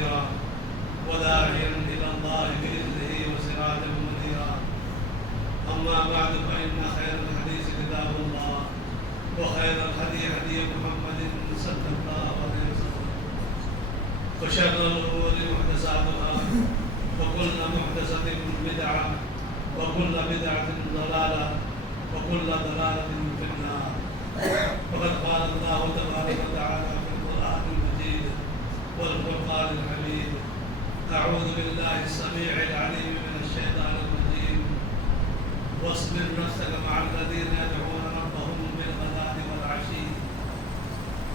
ونذيرا وداعيا إلى الله بإذنه وسراجا منيرا. أما بعد فإن خير الحديث كتاب الله وخير الهدي هدي محمد صلى الله عليه وسلم وشر الأمور محدثاتها وكل محدثة بدعة وكل بدعة ضلالة وكل ضلالة في النار. وقد قال الله تبارك وتعالى في القرآن المجيد والفرقان الحميد: أعوذ بالله السميع العليم من الشيطان الرجيم واصبر نفسك مع الذين يدعون ربهم بالغداة والعشي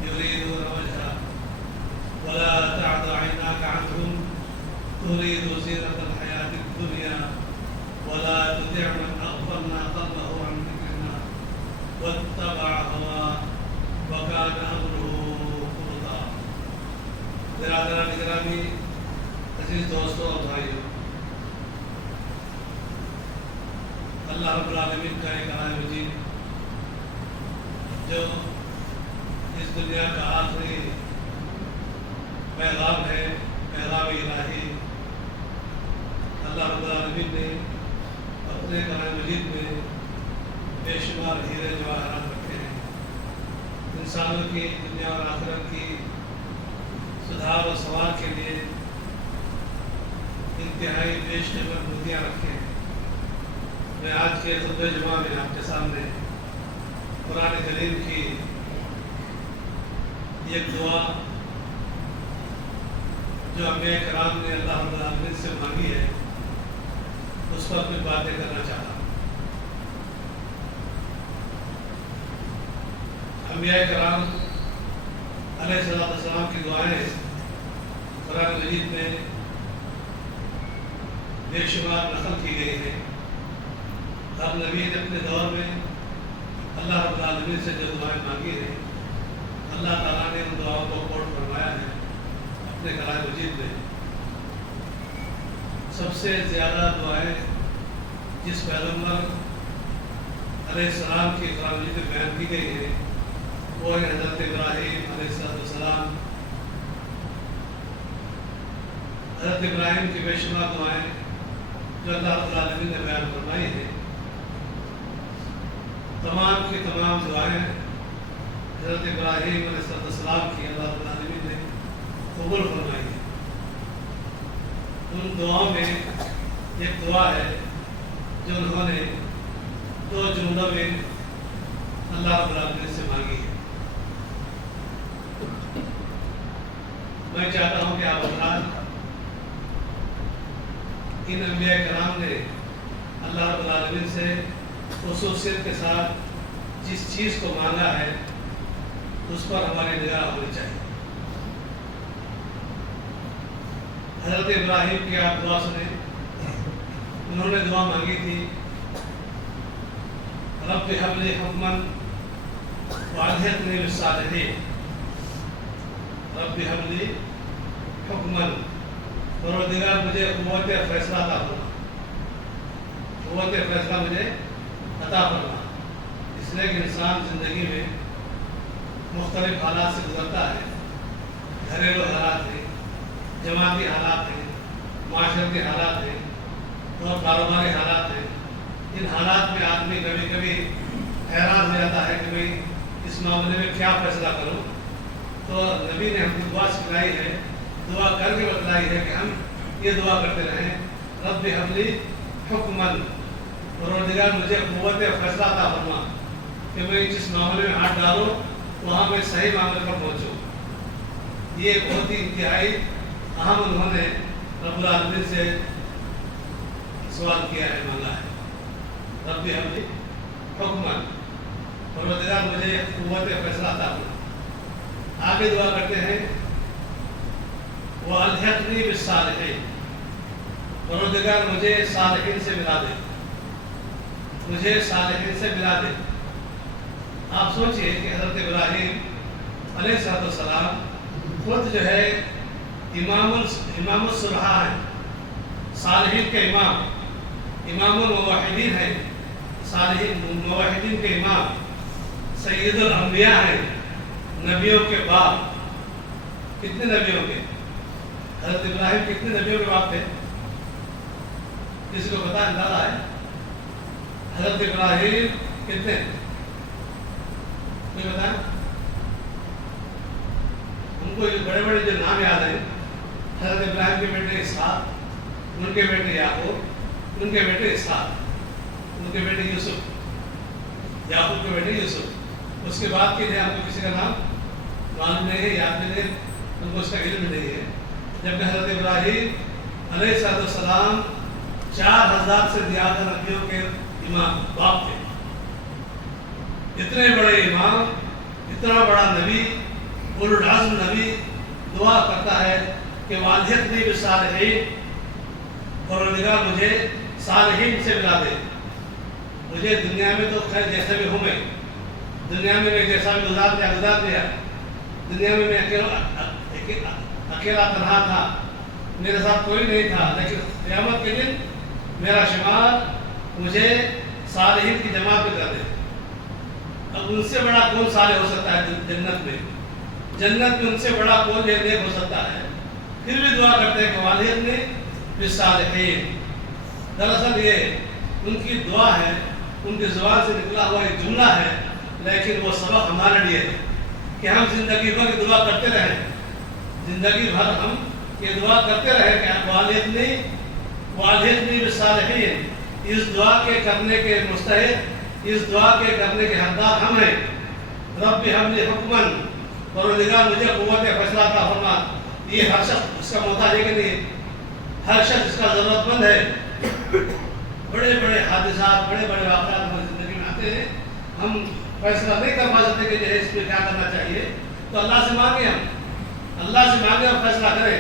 يريدون وجهه ولا تعد عيناك عنهم تريد زينة الحياة الدنيا ولا تطع من أغفلنا قلبه عن ذكرنا واتبع هواه وكان أمره فرطا. برادران گرامی، عزیز دوستوں اور بھائیوں، اللہ رب العالمین کا ایک کلام مجید جو اس دنیا کا آخری پیغام ہے، پیغام الہی، اللہ رب العالمین نے اپنے کلام مجید میں بے شمار ہیرے جواہرات رکھے ہیں، انسانوں کی دنیا اور آخرت کی سدھار و سوار کے لیے انتہائی بیش قیمت موتیاں رکھے ہیں۔ میں آج کے خطبہ جمعہ میں آپ کے سامنے قرآن کریم کی ایک دعا جو انبیاء کرام نے اللہ رب العالمین سے مانگی ہے اس پر کچھ باتیں کرنا چاہتا ہوں۔ انبیاء کرام علیہ السلام کی دعائیں قرآن مجید میں بے شمار نقل کی گئی ہیں۔ ہر نبی نے اپنے دور میں اللہ رب العالمین سے جو دعائیں مانگی ہیں، اللہ تعالیٰ نے ان دعاؤں کو کوٹ فرمایا ہے اپنے کلام مجید میں۔ سب سے زیادہ دعائیں جس پیغمبر علیہ السلام کی قرآن مجید میں بیان کی گئی ہیں وہ ہے حضرت ابراہیم علیہ السلام۔ حضرت ابراہیم کی بے شمار دعائیں جو اللہ رب العالمین نے بیان فرمائی ہیں، تمام کی تمام دعائیں حضرت ابراہیم علیہ السلام کی اللہ رب العالمین نے قبول فرمائی ہیں۔ ان دعاؤں میں ایک دعا ہے جو انہوں نے 2 جملوں میں اللہ رب العالمین سے مانگی ہے۔ میں چاہتا ہوں کہ آپ حضرات ان انبیاء کرام نے اللہ رب العالمین سے خصوصیت کے ساتھ جس چیز کو مانگا ہے اس پر ہماری نگاہ ہونی چاہیے۔ حضرت ابراہیم کی آپ دعا سنیں، انہوں نے دعا مانگی تھی: رب هب لي حکما والحقنی بالصالحین۔ رب هب لي حکما، پروردگار مجھے قوت فیصلہ عطا فرما، قوت فیصلہ مجھے عطا فرما۔ اس لیے کہ انسان زندگی میں مختلف حالات سے گزرتا ہے، گھریلو حالات ہیں، جماعتی حالات ہیں، معاشرتی حالات ہیں اور کاروباری حالات ہیں۔ ان حالات میں آدمی کبھی کبھی حیران ہو جاتا ہے کہ بھئی اس معاملے میں کیا فیصلہ کروں۔ تو نبی نے ہم کو دعا سکھلائی ہے، دعا کر کے بتلائی ہے کہ ہم یہ دعا کرتے رہیں: رب هب لي حکما، پروردگار مجھے قوت فیصلہ عطا فرما کہ میں جس معاملے میں ہاتھ ڈالوں وہاں میں صحیح معاملے پر پہنچوں۔ یہ بہت ہی انتہائی اہم انہوں نے رب العالمین سے سوال کیا ہے، مانگا ہے۔ رب هب لي حکما، پروردگار مجھے قوت فیصلہ عطا فرما۔ آگے دعا کرتے ہیں: وَأَلْحِقْنِي بِالصَّالِحِينَ، پروردگار مجھے صالحین سے ملا دے، مجھے صالحین سے ملا دے۔ آپ سوچئے کہ حضرت ابراہیم علیہ السلام خود جو ہے امام الصلحاء ہیں، صالحین کے امام، امام الموحدین ہیں، صالحین موحدین کے امام، سید الانبیاء ہیں، نبیوں کے باپ۔ کتنے نبیوں کے؟ حضرت ابراہیم کتنے نبیوں کے باپ تھے؟ کسی کو پتا اندازہ ہے؟ حضرت ابراہیم کتنے؟ کوئی بتا؟ ان کو بڑے بڑے جو نام یاد ہیں، حضرت ابراہیم کے بیٹے اسحاق، ان کے بیٹے یعقوب، ان کے بیٹے اسحاق، ان کے بیٹے یوسف، یعقوب کے بیٹے یوسف. اس کے بعد کے ہم کو کسی کا نام معلوم نہیں ہے، یاد بھی نہیں، ان کو اس کا علم نہیں ہے. جبکہ حضرت ابراہیم علیہ السلام 4000 سے زیادہ نبیوں کے امام باپ تھے. اتنے بڑے امام، اتنا بڑا نبی، اولو العزم نبی دعا کرتا ہے کہ والحقنی بالصالحین، پروردگار مجھے صالحین سے ملا دے. مجھے دنیا میں تو خیر جیسے بھی ہوں، میں دنیا میں جیسا بھی گزار دیا. دنیا میں اکیلا تنہا تھا، میرے ساتھ کوئی نہیں تھا، لیکن قیامت کے دن میرا شمار مجھے صالحین کی جماعت میں کر دے. اب ان سے بڑا کون صالح ہو سکتا ہے جنت میں؟ جنت میں ان سے بڑا کون نیک ہو سکتا ہے؟ پھر بھی دعا کرتے ہیں کہ والحقنی بالصالحین. دراصل یہ ان کی دعا ہے، ان کی زبان سے نکلا ہوا ایک جملہ ہے، لیکن وہ سبق ہمارے لیے ہے کہ ہم زندگی بھر کی دعا کرتے رہیں. زندگی بھر ہم یہ دعا کرتے رہیں کہ والحقنی بالصالحین. اس دعا کے کرنے کے مستحق، اس دعا کے کرنے کے حقدار ہم ہیں. رب ہب لی حکمن، پروردگار مجھے قوت فیصلہ عطا فرما. یہ ہر شخص اس کا محتاج ہے کہ نہیں؟ ہر شخص اس کا ضرورت مند ہے. بڑے بڑے حادثات، بڑے بڑے واقعات ہماری زندگی میں آتے ہیں، ہم فیصلہ نہیں کر پا سکتے کہ اس میں کیا کرنا چاہیے. تو اللہ سے مانگیں، ہم اللہ سے مانگیں اور فیصلہ کریں.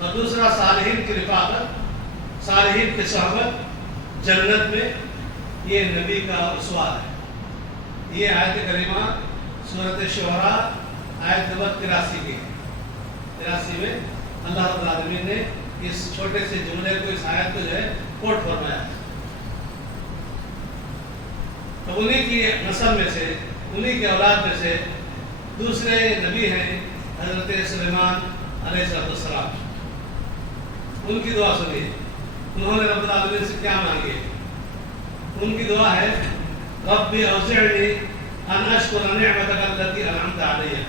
اور دوسرا صالحین کی رفاقت، صالحین کی صحبت جنت میں، یہ نبی کا اسوہ ہے. یہ آیت کریمہ سورۃ شعراء آیت نمبر 83 کی 83 میں اللہ رب العالمین نے اس چھوٹے سے جملے کو، اس آیت کو جو ہے کوٹ فرمایا. تو انہی کی نسل میں سے، انہی کے اولاد میں سے دوسرے نبی ہیں حضرت سلیمان علیہ السلام. ان کی دعا سنیے، انہوں نے رب العالمین سے کیا مانگی. ان کی دعا ہے رب اوزعنی ان اشکر نعمتک التی انعمت علی.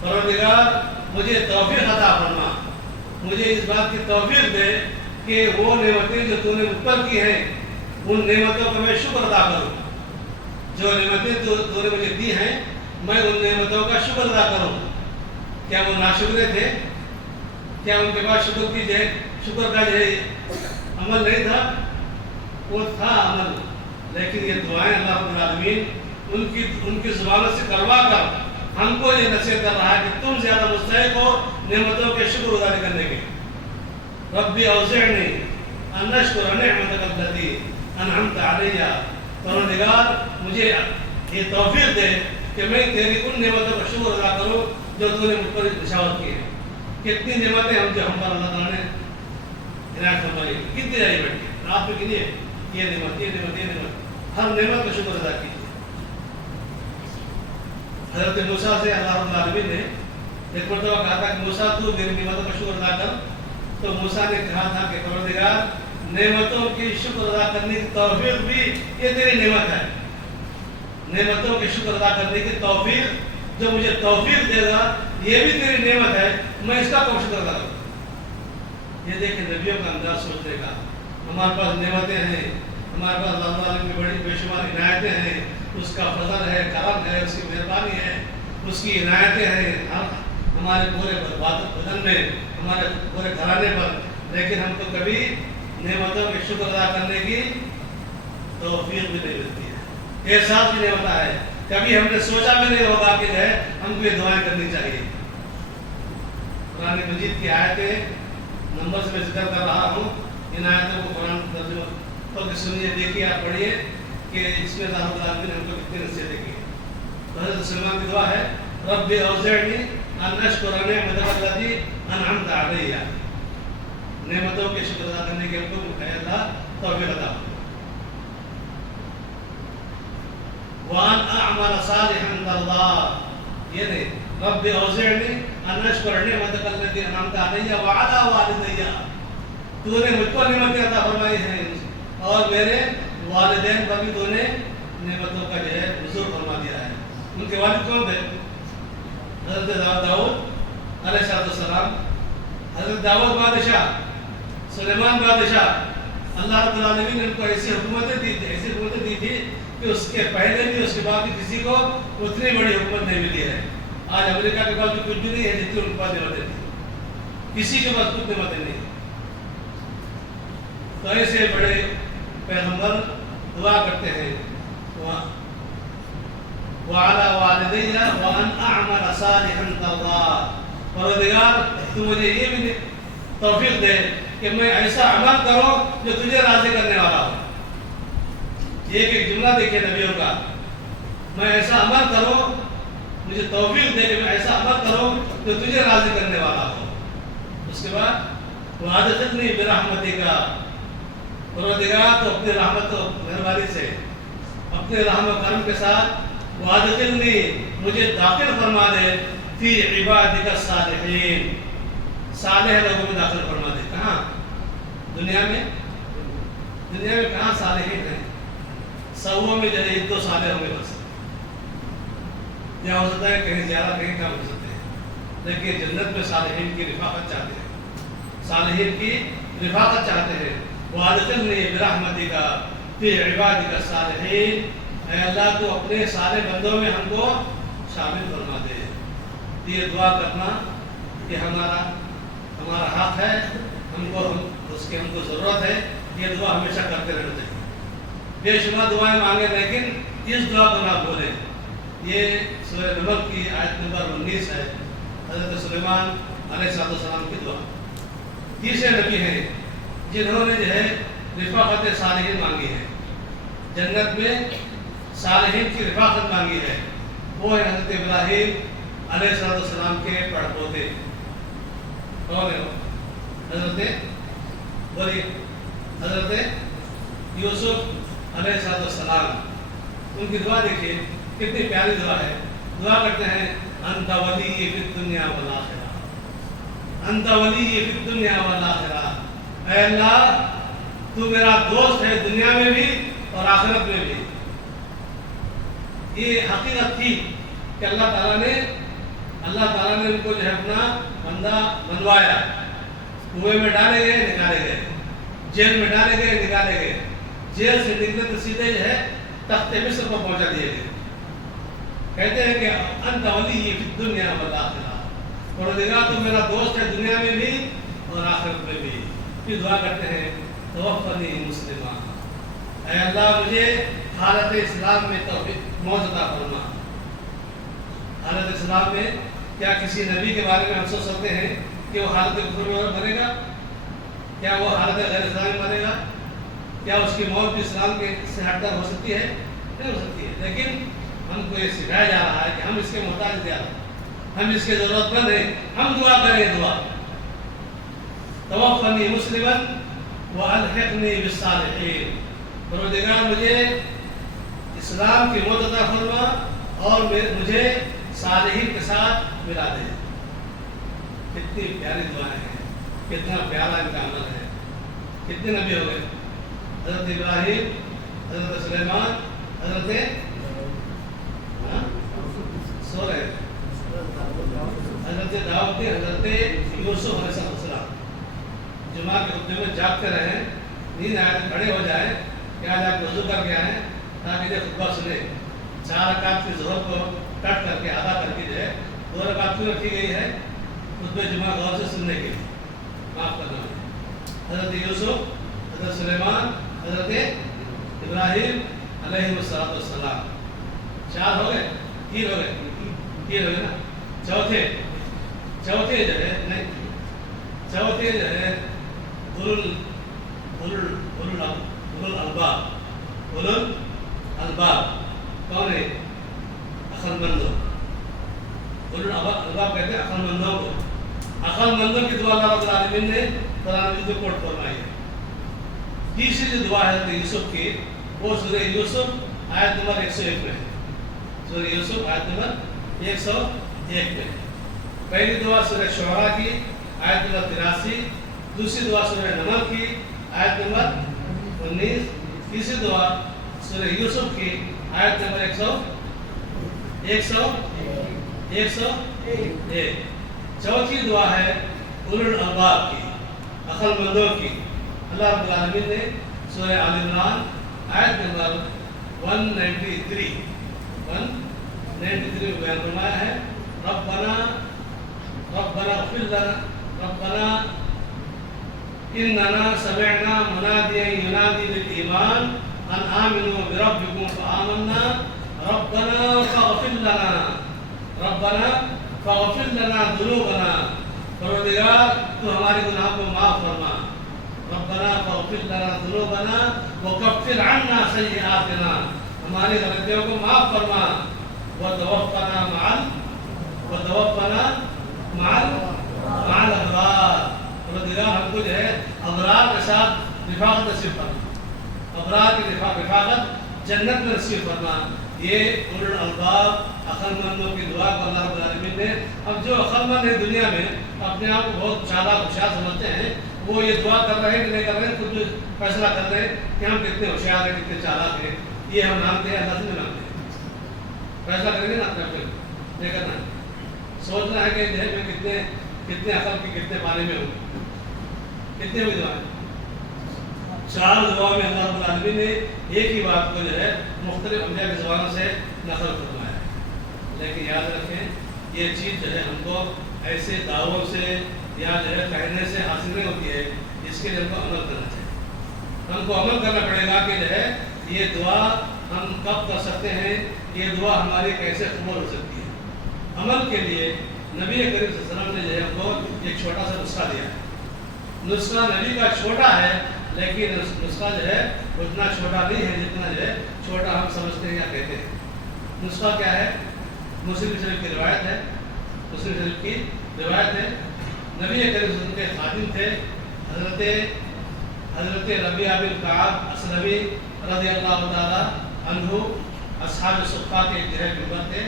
پروردگار مجھے توفیق عطا فرما، مجھے اس بات کی توفیق دے کہ وہ نعمتیں جو تو نے مجھ پر کی ہیں، ان نعمتوں کا میں شکر ادا کروں. جو نعمتیں تو نے مجھے دی ہیں، میں ان نعمتوں کا شکر ادا کروں. کیا وہ ناشکرے تھے؟ کیا ان کے پاس شکر کا جو عمل نہیں تھا؟ وہ تھا عمل. لیکن یہ دعائیں اللہ رب العالمین ان کی زبانوں سے کروا کر ہم کو یہ نصیحت کر رہا ہے کہ تم زیادہ مستحق ہو نعمتوں کے شکر گزاری کرنے کے. رب اوزعنی ان اشکر نعمتک التی انعمت علی. پروردگار مجھے یہ توفیق دے کہ میں تیری ان نعمتوں کا شکر ادا کروں جو تو نے مجھ پر نشاور کی ہے. کتنی نعمتیں ہم پر اللہ تعالیٰ نے عنایت فرمائی، کتنی جاری بیٹھی ہے. آپ میں گنیے یہ نعمت، یہ نعمت، یہ نعمت، ہر نعمت کا شکر ادا کیجیے. حضرت موسیٰ سے اللہ رب العالمین نے ایک مرتبہ کہا تھا کہ موسیٰ تو میری نعمتوں کا شکر ادا کر. تو موسیٰ نے کہا تھا کہ پروردگار نعمتوں کی شکر ادا کرنے کی توفیق بھی یہ تیری نعمت ہے. نعمتوں کے شکر ادا کرنے کی توفیق جو مجھے توفیق دے گا یہ بھی تیری نعمت ہے، میں اس کا کب شکر ادا کروں. یہ دیکھیں نبیوں کا انداز سوچنے کا. ہمارے پاس نعمتیں ہیں، ہمارے پاس اللہ تعالیٰ کی بڑی بے شمار عنایتیں ہیں، اس کا فضل ہے، کرم ہے، اس کی مہربانی ہے، اس کی عنایتیں ہیں ہمارے پورے بدن میں، ہمارے پورے گھرانے پر. لیکن ہم کو کبھی نعمتوں کے شکر ادا کرنے کی توفیق بھی نہیں ملتی ہے، احساس بھی نہیں ہوتا ہے. کبھی ہم نے سوچا بھی نہیں ہوگا کہ جو ہے ہم کو یہ دعائیں کرنی چاہیے. قرآن مجید کی آیتیں نمبر سے میں ذکر کر رہا ہوں، ان آیتوں کو قرآن ترجمہ پڑھ کے سنیے، دیکھیے، آپ پڑھیے کہ اس میں اللہ رب العالمین نے ہم کو کتنی نصیحتیں کی. حضرت سلیمان کی دعا ہے رب اوزعنی ان اشکر نعمتک التی انعمت علی. نعمتوں کے شکر ادا کرنے کے ہم کو اے اللہ توفیق عطا فرما. وان اعمل صالحا ترضاه، یہ نہیں رب اوزعنی ان اشکر نعمتک التی انعمت علی وعلی والدی، تو نے مجھ پر نعمتیں عطا فرمائی ہیں اور میرے والدین پر بھی تو نے نعمتوں کا جو ہے حضور فرما دیا ہے۔ ان کے والد کون تھے؟ حضرت داؤد علیہ السلام، حضرت داؤد بادشاہ، سلیمان بادشاہ۔ اللہ رب العالمین نے ان کو ایسی حکومتیں دی تھی کہ اس کے پہلے بھی اس کے بعد بھی کسی کو اتنی بڑی حکومت نہیں ملی ہے۔ آج امریکہ کے پاس بھی کچھ بھی نہیں ہے جتنی ان کے پاس نعمتیں تھیں، کسی کے پاس کچھ نعمتیں نہیں۔ تو ایسے بڑے پیغمبر دعا کرتے ہیں وَعَلَى وَالِدَيَّ وَأَنْ أَعْمَلَ صَالِحًا تَرْضَاهُ، پروردگار تو مجھے یہ بھی توفیق دے کہ میں ایسا عمل کروں جو تجھے راضی کرنے والا ہو۔ یہ ایک جملہ دیکھیں نبیوں کا، میں ایسا عمل کروں، مجھے توفیق دے کہ میں ایسا عمل کروں جو تجھے راضی کرنے والا ہو۔ اس کے بعد وَأَدْخِلْنِي بِرَحْمَتِكَ، پروردگار تو اپنی رحمت و مہربانی سے، اپنے رحم و کرم کے ساتھ وَأَدْخِلْنِي، مجھے داخل فرما دے فی عبادک الصالحین، صالح لوگوں میں داخل فرما دے۔ کہاں؟ دنیا میں کہاں صالحین ہیں؟ سووں میں جو ہے ایک دو صالح ہوں گے بس، یا ہو سکتا ہے کہیں زیادہ کہیں کم ہو سکتے ہیں، لیکن جنت میں صالحین کی رفاقت چاہتے ہیں، صالحین کی رفاقت چاہتے ہیں۔ وَأَدْخِلْنِي بِرَحْمَتِكَ فِي عِبَادِكَ الصَّالِحِينَ، اے اللہ تو اپنے سارے بندوں میں ہم کو شامل فرما دے۔ یہ دعا کرنا یہ ہمارا حق ہے، ہم کو ضرورت ہے، یہ دعا ہمیشہ کرتے رہنا چاہیے۔ بے شمار دعائیں مانگیں لیکن اس دعا کو نہ بھولیں۔ یہ سورہ نمل کی آیت نمبر 19 ہے، حضرت سلیمان علیہ السلام کی دعا۔ تیسرے نبی ہیں جنہوں نے جو ہے رفاقت صالحین مانگی ہے، جنت میں صالحین کی رفاقت مانگی ہے، وہ ہے حضرت ابراہیم علیہ السلام کے پڑپوتے، کون ہے وہ؟ حضرت یوسف علیہ السلام۔ ان کی دعا دیکھیے کتنی پیاری دعا ہے۔ دعا کرتے ہیں انت ولی فی الدنیا والآخرہ، انت ولی فی الدنیا والآخرہ، اے اللہ تو میرا دوست ہے دنیا میں بھی اور آخرت میں بھی۔ یہ حقیقت تھی کہ اللہ تعالیٰ نے ان کو جو ہے اپنا بندہ بنوایا، کنویں میں ڈالے گئے نکالے گئے، جیل میں ڈالے گئے نکالے گئے، جیل سے نکلے تو سیدھے جو ہے تخت مصر کو پہنچا دیے گئے۔ کہتے ہیں کہ انت ولی فی الدنیا والآخرہ، پروردگار تو میرا دوست ہے دنیا میں بھی اور آخرت میں بھی۔ پھر دعا کرتے ہیں توفنی مسلمہ، اے اللہ مجھے حالت اسلام میں توفیق موت عطا فرما۔ حالت اسلام میں کیا کسی نبی کے بارے میں ہم سوچ سکتے ہیں کہ وہ حالت کفر میں مرے گا؟ کیا وہ حالت غیر اسلام میں مرے گا؟ کیا اس کی موت بھی اسلام کے سے ہٹ کر ہو سکتی ہے؟ نہیں ہو سکتی ہے۔ لیکن ہم کو یہ سکھایا جا رہا ہے کہ ہم اس کے محتاج زیادہ، ہم اس کے ضرورت مند ہیں، ہم دعا کریں دعا توفنی مسلما والحقنی بالصالحین، پروردگار مجھے اسلام کی موت عطا فرما اور مجھے صالحین کے ساتھ ملا دے۔ کتنی پیاری دعائیں ہیں، کتنا پیارا ان کا عمل ہے۔ کتنے نبی ہو گئے؟ حضرت ابراہیم، حضرت سلیمان، حضرت داؤد، حضرت یوسف علیہ السلام۔ جمعہ کے خطبے میں جاگتے رہیں، نیند آئے تو کھڑے ہو جائیں کہ آج آپ وضو کر کے آئیں تاکہ یہ خطبہ سنیں۔ 4 رکعت کی ظہر کو کٹ کر کے ادا کر کے جو ہے 2 رکعت کیوں رکھی گئی ہے؟ خطبہ جمعہ غور سے سننے کے لیے، معاف کرنا ہے۔ حضرت یوسف، حضرت سلیمان، حضرت ابراہیم علیہ السلام، 4 ہو گئے، 3 ہو گئے نا۔ چوتھے جو ہے الالباب کون ہے؟ عقل مندوں، الالباب کہتے ہیں عقل مندوں کو۔ عقل مندوں کی دعا اللہ رب العالمین نے قرآن مجید میں کوٹ فرمائی ہے۔ تیسری جو دعا ہے یوسف کی، وہ سورہ یوسف آیت نمبر 101 میں ہے۔ سورہ یوسف آیت نمبر 101 میں ہے۔ پہلی دعا سورہ شعراء کی آیت نمبر 83، دوسری دعا سورہ نمل کی آیت نمبر 19، تیسری دعا سورہ یوسف کی آیت نمبر 101، چوتھی دعا ہے اولو الالباب کی، عقل مندوں کی۔ اللہ رب العالمین نے سورہ آل عمران آیت نمبر 193 میں بیان فرمایا ہے، ربنا اغفر لنا، ربنا اننا سمعنا منادیا ینادی للایمان ان آمنوا بربکم فآمنا ربنا فاغفر لنا ذنوبنا، پروردگار تو ہمارے گناہ کو معاف فرما، ربنا فاغفر لنا ذنوبنا وکفر عنا سیئاتنا، ہماری غلطیوں کو معاف فرما، وتوفنا مع الابرار، پروردگار ہم کو جو ہے ابرار کے ساتھ رفاقت نصیب فرما، ابرار کی رفاقت جنت میں نصیب فرما۔ یہ اولو الالباب عقل مندوں کی دعا کو اللہ رب العالمین نے، اب جو عقل مند ہے دنیا میں اپنے آپ کو بہت چالاک ہوشیار سمجھتے ہیں، وہ یہ دعا کر رہے ہیں کہ نہیں کر رہے ہیں، خود فیصلہ کر رہے ہیں کہ ہم کتنے ہوشیار ہیں، کتنے چالاک ہیں۔ یہ ہم مانتے ہیں، اللہ سے نہیں مانتے ہیں۔ فیصلہ کریں گے نا اپنے آپ کو، نہیں کرنا ہے، سوچنا ہے کہ ذہن میں کتنے عقل کی کتنے پانے میں ہوں، کتنے ہوئی دعائیں۔ 4 دعا میں اللہ رب العالمین نے ایک ہی بات کو جو ہے مختلف انبیاء کی زبانوں سے نقل فرمایا ہے، لیکن یاد رکھیں یہ چیز جو ہے ہم کو ایسے دعووں سے یا جو ہے کہنے سے حاصل نہیں ہوتی ہے، اس کے لیے ہم کو عمل کرنا چاہیے۔ ہم کو عمل کرنا پڑے گا کہ جو ہے یہ دعا ہم کب کر سکتے ہیں، یہ دعا ہماری کیسے قبول ہو سکتی ہے۔ عمل کے لیے نبی کریم صلی اللہ علیہ وسلم نے جو ہے ہم کو ایک چھوٹا سا نسخہ دیا ہے۔ نسخہ نبی کا چھوٹا ہے، لیکن نسخہ جو ہے اتنا چھوٹا نہیں ہے جتنا جو ہے چھوٹا ہم سمجھتے ہیں یا کہتے ہیں۔ نسخہ کیا ہے؟ مسلم شریف کی روایت ہے، مسلم شریف کی روایت ہے، نبی کریم صلی اللہ علیہ وسلم کے خادم تھے حضرت ربیعہ بن کعب اسلمی رضی اللہ تعالی عنہ، اصحاب صفہ کے جو ہے ممبر تھے،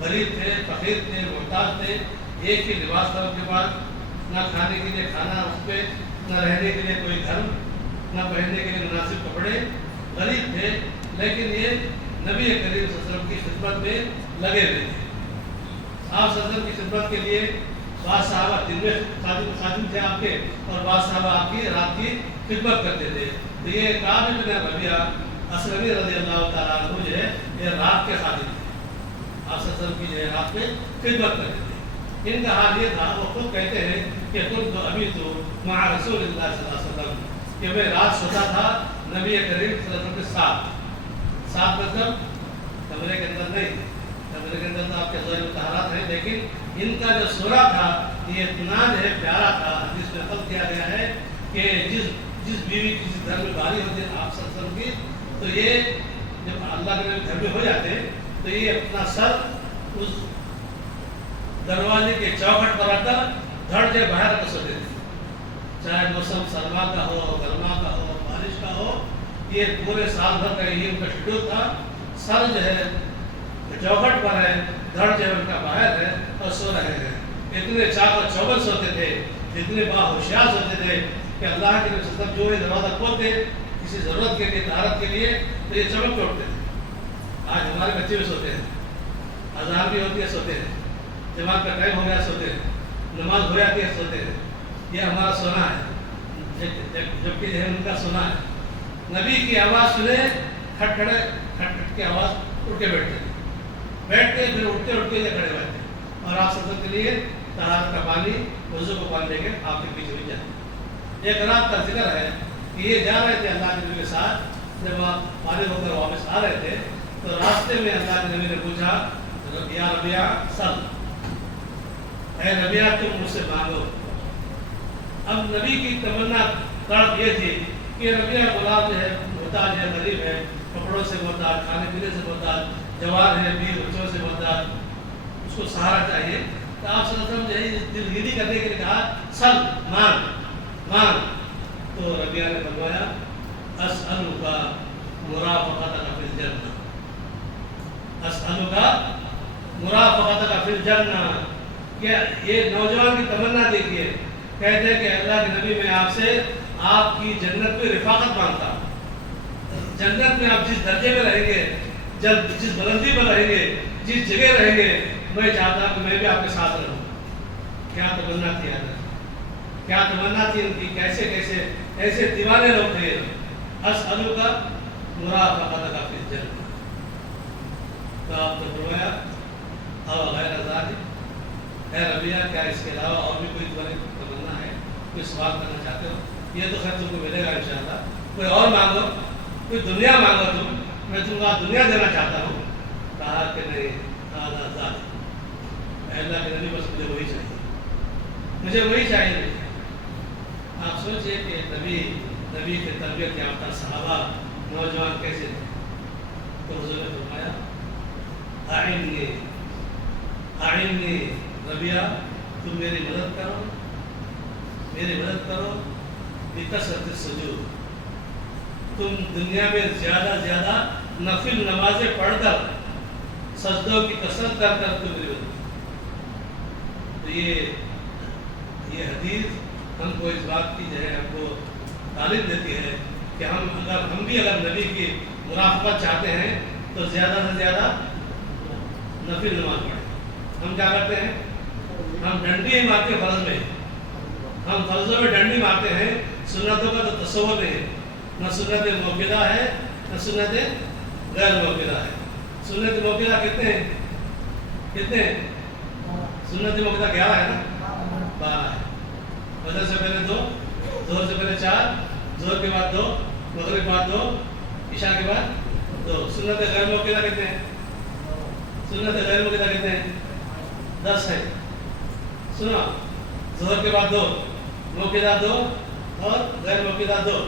غریب تھے، فقیر تھے، محتاج تھے، ایک ہی لباس تھا ان کے پاس، نہ کھانے کے لیے کھانا اس پہ، نہ رہنے کے لیے کوئی گھر، نہ پہننے کے لیے مناسب کپڑے، غریب تھے، لیکن یہ نبی کریم صلی اللہ علیہ وسلم کی خدمت میں لگے ہوئے تھے۔ آپ صلی اللہ علیہ وسلم کی خدمت کے لیے بعض صحابہ دن میں خادم تھے آپ کے، اور بعض صحابہ آپ کی رات کی خدمت کرتے تھے۔ تو یہ کعب بن ربیعہ اسلمی رضی اللہ تعالیٰ عنہ جو ہے یہ رات کے خادم تھے، آپ صلی اللہ علیہ وسلم کی جو ہے رات میں خدمت کرتے تھے۔ ان کا حال یہ تھا، وہ خود کہتے ہیں کہ کنت ابیت مع رسول اللہ صلی اللہ علیہ وسلم، کہ میں رات سوتا تھا نبی کریم صلی اللہ علیہ وسلم کے ساتھ مطلب کمرے کے اندر نہیں، کمرے کے اندر تو آپ کے ظاہر مطہرات ہیں، لیکن ان کا جو سورہ تھا یہ اتنا جو ہے پیارا تھا، جس میں نقل کیا گیا ہے کہ جس بیوی کسی گھر میں باری ہوتی ہے آپ صلی اللہ علیہ وسلم کی، تو یہ جب اللہ کے نبی گھر میں ہو جاتے تو یہ اپنا سر اس دروازے کے چوکھٹ پر رکھ کر دھڑ سے باہر کر سوتے تھے، چاہے موسم سرما کا ہو، گرما کا ہو، بارش کا ہو، یہ پورے سال بھر کا یہ ان کا شیڈول تھا۔ سر جو ہے چوکھٹ پر ہے، دھڑ جو ہے ان کا باہر ہے اور سو رہے ہیں۔ اتنے چاق و چوبل سوتے تھے، اتنے باہوشیار سوتے تھے کہ اللہ کے نبی صلی اللہ علیہ وسلم جو یہ دروازہ کھولتے کسی ضرورت کے لیے، طہارت کے لیے، تو یہ چمک کے اٹھتے تھے۔ آج ہمارے بچے بھی سوتے ہیں، اذان بھی ہوتی ہے سوتے ہیں، جماعت کا ٹائم ہو گیا سوتے ہیں، نماز ہو جاتی ہے سوتے ہیں۔ یہ ہمارا سونا ہے، جبکہ جو ہے ان کا سونا ہے۔ نبی کی آواز سنے، کھٹ کھٹ کی آواز، اٹھ کے بیٹھتے پھر اٹھتے یہ کھڑے ہوئے تھے، اور آپ سفر کے لیے طہارت کا پانی، وضو کو پانی لے کے آپ کے پیچھے بھی جاتے۔ ایک رات کا ذکر ہے کہ یہ جا رہے تھے اللہ کے نبی کے ساتھ، جب آپ فارغ ہو کر واپس آ رہے تھے تو راستے میں اللہ کے نبی نے پوچھا، یا ربیعہ سل، اے ربیعہ تم مجھ سے مانگو۔ اب نبی کی تمنا تڑپ یہ تھی کہ ربیعہ غلام جو ہے، محتاج ہے، غریب ہے، کپڑوں سے محتاج، کھانے پینے سے محتاج، جوان ہے، بیوی بچوں سے محتاج، اس کو سہارا چاہیے۔ تو آپ صلی اللہ علیہ وسلم جو ہے دلگیری کرنے کے لیے کہا، سل، مانگ۔ تو ربیعہ نے فرمایا، اسألک مرافقتک فی الجنہ، اسألک مرافقتک فی الجنہ، کیا یہ نوجوان کی تمنا دیکھیے، کہتے ہیں کہ اللہ کے نبی میں آپ سے آپ کی جنت میں رفاقت مانگتا ہوں، جنت میں آپ جس درجے میں رہیں گے، جس بلندی پر رہیں گے، جس جگہ رہیں گے، میں چاہتا ہوں کہ میں بھی آپ کے ساتھ رہوں۔ کیا تمنا تھی حضرت، کیا تمنا تھی ان کی، کیسے کیسے ایسے دیوانے لوگ تھے۔ اسألک مرافقتک فی الجنہ، تو آپ نے فرمایا او غیر ذالک، اے ربیہ کیا اس کے علاوہ اور بھی کوئی تمہاری تمنا ہے، کوئی سوال کرنا چاہتے ہو؟ یہ تو خیر تم کو ملے گا انشاءاللہ، کوئی اور مانگو، کوئی دنیا مانگو، تم میں تم کو دنیا دینا چاہتا ہوں۔ کہا کہ نہیں، هذا ذالک، اے اللہ کے نبی بس مجھے وہی چاہیے، مجھے وہی چاہیے۔ آپ سوچئے کہ نبی کے تربیت یافتہ صحابہ نوجوان کیسے تھے؟ تو حضور نے فرمایا اعنی ربیہ، تم میری مدد کرو، میری مدد کرو بکثرت السجود، تم دنیا میں زیادہ زیادہ نفل نمازیں پڑھ کر سجدوں کی کثرت کر کر تم میری مدد۔ تو یہ حدیث ہم کو اس بات کی جو ہے ہم کو تعلیم دیتی ہے کہ ہم بھی اگر نبی کی مرافقت چاہتے ہیں تو زیادہ سے زیادہ نفل نماز پڑھیں۔ ہم کیا کرتے ہیں؟ ہم ڈنڈی ہی مارتے ہیں فرض میں، ہم فرضوں میں ڈنڈی مارتے ہیں، سنتوں کا تو تصور نہیں ہے، نہ سنت موقدہ ہے نہ سنت غیر موقدہ ہے۔ سنت موقدہ کتنے ہیں؟ سنت موقدہ 11 ہے نا، 12 ہے۔ فجر سے پہلے 2، ظہر سے پہلے 4، ظہر کے بعد 2، مغرب کے بعد 2، عشاء کے بعد 2۔ سنت غیر موقدہ کتنے ہیں؟ سنت غیر موقدہ کتنے ہیں؟ 10 ہے۔ سنا، ظہر کے بعد 2، موقدہ 2 اور غیر موقدہ 2،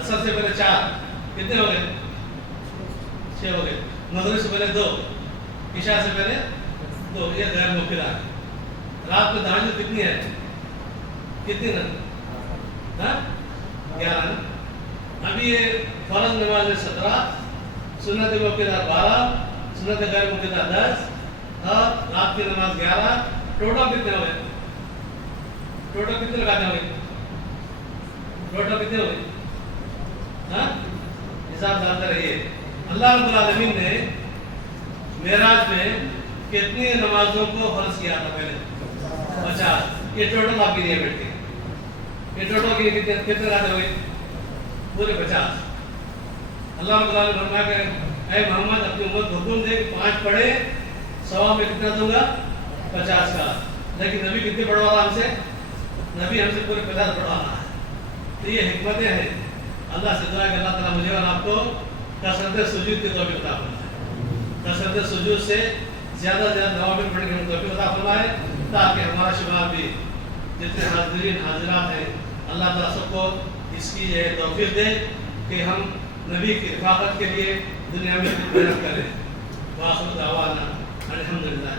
عصر سے پہلے 4، کتنے ہو گئے؟ 6 ہو گئے۔ مغرب سے پہلے 2، عشاء سے پہلے 2، یہ غیر موقدہ ہے۔ رات میں تہجد کتنی ہے؟ کتنی نا؟ 11 نا۔ ابھی یہ فرض نماز 17، سنت موقدہ 12، سنت غیر موقدہ 10 اور رات کی نماز 11، ٹوٹل کتنے ہو گئے؟ ٹوٹل کتنے لگاتے ہو گئے؟ ٹوٹل کتنے ہو گئے؟ ہاں، حساب ڈالتے رہیے۔ اللہ رب العالمین نے معراج میں کتنی نمازوں کو فرض کیا تھا پہلے؟ 50۔ یہ ٹوٹل آپ کی نہیں بیٹھتی، یہ ٹوٹل کی کتنے لگاتے ہو گئے؟ پورے 50۔ اللہ رب العالمین نے فرمایا کہ اے محمد اپنی امت کو حکم دے کہ 5 پڑھے، ثواب میں کتنا دوں گا؟ 50 کا۔ لیکن نبی کتنے پڑھوا رہا ہم سے؟ نبی ہم سے پورے 50 پڑھوا رہا ہے۔ تو یہ حکمتیں ہیں۔ اللہ سے دعا ہے کہ اللہ تعالیٰ مجھے اور آپ کو کثرت سجود کی توفیق عطا فرمائے، کثرت سجود سے زیادہ سے زیادہ نوافل پڑھنے کی توفیق عطا فرمائے، تاکہ ہمارا شمار بھی جتنے حاضرین حاضرات ہیں اللہ تعالیٰ سب کو اس کی توفیق دے کہ ہم نبی کی رفاقت کے لیے دنیا میں محنت کریں۔ وآخر دعوانا الحمدللہ۔